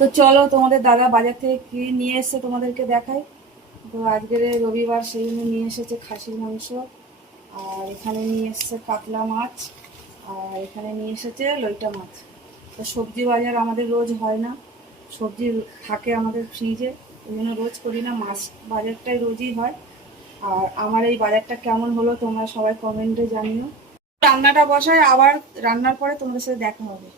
তো চলো তোমাদের দাদা বাজার থেকে কি নিয়ে এসছে তোমাদেরকে দেখাই। তো আজকের রবিবার সেই জন্য নিয়ে এসেছে খাসির মাংস, আর এখানে নিয়ে এসেছে কাতলা মাছ, আর এখানে নিয়ে এসেছে লইটা মাছ। তো সবজি বাজার আমাদের রোজ হয় না, সবজি থাকে আমাদের ফ্রিজে, ওই জন্য রোজ করি না, মাছ বাজারটাই রোজই হয়। আর আমার এই বাজারটা কেমন হলো তোমরা সবাই কমেন্টে জানিও। রান্নাটা বসায়, আবার রান্নার পরে তোমাদের সাথে দেখা হবে।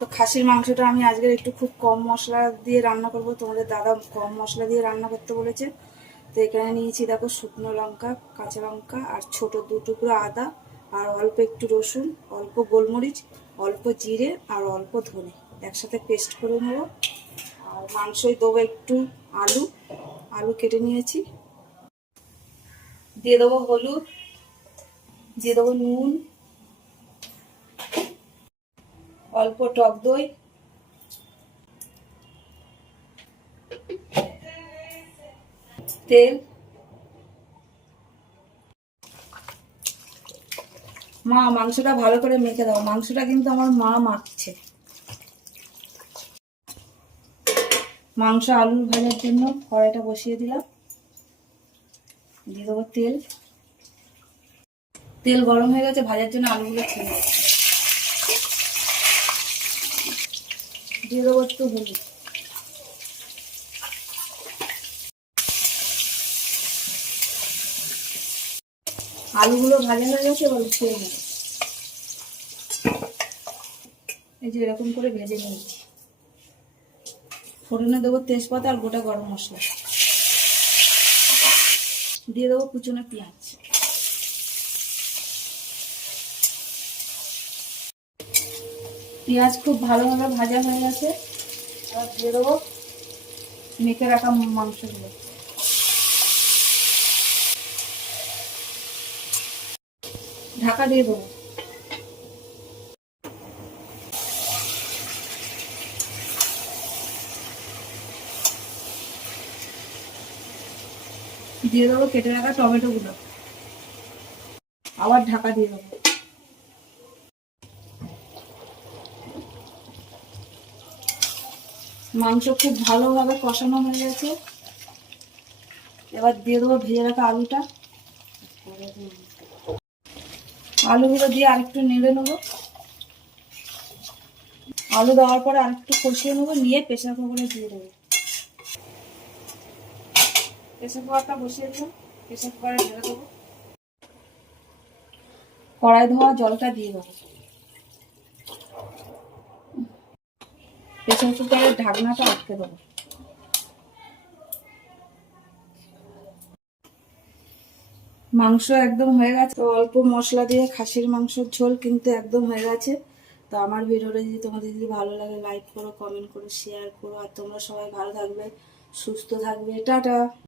তো খাসির মাংসটা আমি আজকে একটু খুব কম মশলা দিয়ে রান্না করব, তোমাদের দাদা কম মশলা দিয়ে রান্না করতে বলেছে। তো এখানে নিয়েছি দেখো শুকনো লঙ্কা, কাঁচা লঙ্কা, আর ছোট দু টুকরো আদা, আর অল্প একটু রসুন, অল্প গোলমরিচ, অল্প জিরে, আর অল্প ধনে একসাথে পেস্ট করে নেব। আর মাংসই দেবো একটু আলু, আলু কেটে নিয়েছি। দিয়ে দেবো হলুদ, দিয়ে দেবো নুন, অল্প টক দই, তেল। মা মাংসটা ভালো করে মেখে দাও, মাংসটা কিন্তু আমার মা মাখছে। মাংস আলু ভাজার জন্য কড়াইটা বসিয়ে দিলাম, দিয়ে দেবো তেল। তেল গরম হয়ে গেছে, ভাজার জন্য আলুগুলো ছেড়ে দেবো। দিয়ে দেবো একটু হলুদ, আলুগুলো ভাজা হয়ে গেছে, এবার ছেড়ে নেবো। এই যে এরকম করে ভেজে নিয়েছি। ফোড়নে দেবো তেজপাতা আর গোটা গরম মশলা, দিয়ে দেবো কুচনো পেঁয়াজ। পেঁয়াজ খুব ভালোভাবে ভাজা হয়ে গেছে, এবার দিয়ে দেবো মেখে রাখা মাংসগুলো। ঢাকা দিয়ে দেবো। দিয়ে দেবো কেটে রাখা টমেটো গুলো, আবার ঢাকা দিয়ে দেবো। মাংস খুব ভালোভাবে কষানো হয়ে গেছে, এবার দিয়ে দেবো ভেজে রাখা আলুটা। আলুগুলো দিয়ে আরেকটু নেড়ে নেবো। আলু দেওয়ার পরে আরেকটু কষিয়ে নেবো, নিয়ে প্রেসার কুকারে দিয়ে দেবো। প্রেসার কুকারটা বসিয়ে দিলাম, প্রেসার কুকারে ঢেলে দেবো। কড়াই ধোয়া জলটা দিয়ে দেবো। প্রেসার কুকারের ঢাকনাটা আটকে দেবো। মাংস একদম হয়ে গেছে, তো অল্প মশলা দিয়ে খাসির মাংসের ঝোল কিন্তু একদম হয়ে গেছে। তো আমার ভিডিওটা যদি তোমাদের যদি ভালো লাগে, লাইক করো, কমেন্ট করো, শেয়ার করো, আর তোমরা সবাই ভালো থাকবে, সুস্থ থাকবে। টাটা।